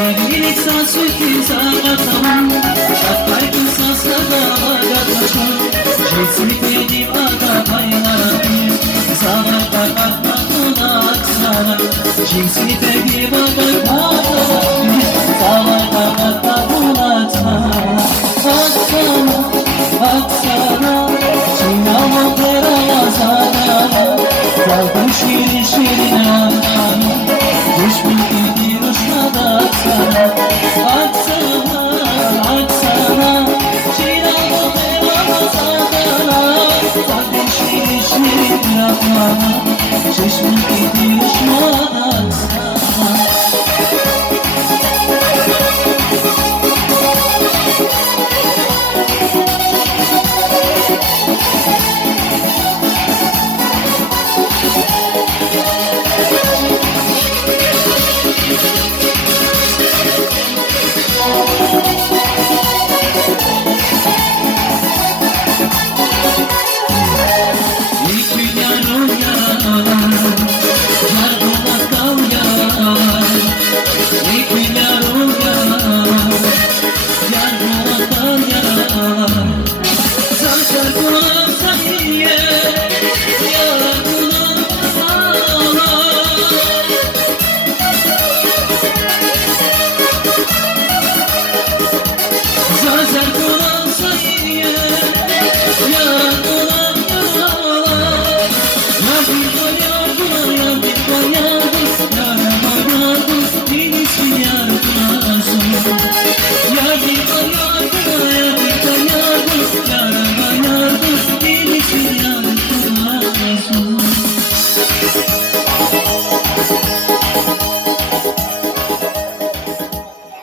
Sevgilik saçıki zagatam Şakkaytın sasada agatam Jesmi benim aga baylarım Zaga kakatmadın aksana Jesmi benim aga baylarım Zaga kakatmadın aksana Aksana, aksana Çinama teraya sana Kaldım şirin şirin anana Düşmün gibi uçmadan aksana Aksana, aksana Çinama teraya sana Kaldım şirin şirin anana Düşmün gibi uçmadan aksana Yeah.